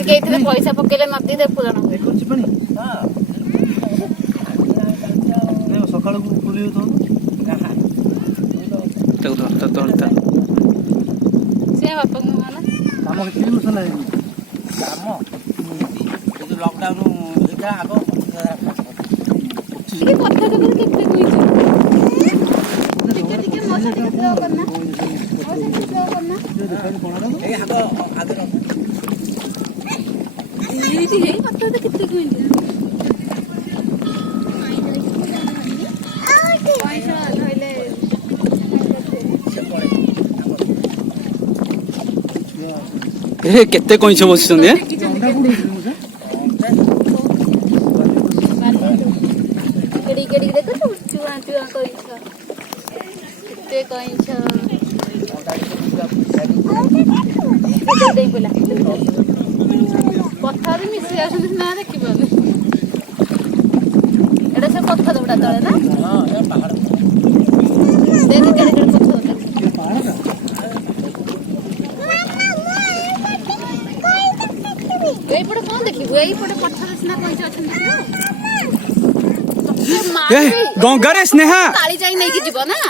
करके आइथिले पैसा पकेले नदी दे पूरण हुए देखुछि पानी हां नै सकाळ को खुली हो तो से बापा को माना काम के 3 वर्ष लागै काम जो लॉकडाउन एटा आगो ये कथा तो कितने कोई टिके मौसा टिके स्लो करना मौसा टिके स्लो करना ए आगो आगो ये जी है कथा तो कितने कोई पैसा धइले ए केते कइछ बसिसन ए केडी केडी देखो तो चुआ चुआ कइछ कितने कइछ दे बोला कथा भी मिसी आछन ना देखिबो एटा से कथा दबडा तळे ना हां ए पहाड़ देख केडी केडी कथा दबडा এই পড়ে কোন দেখিবো এই পড়ে পথর সিনা কইছ আছেন ए गंगा रे स्नेहा काली जाई नै कि जीव ना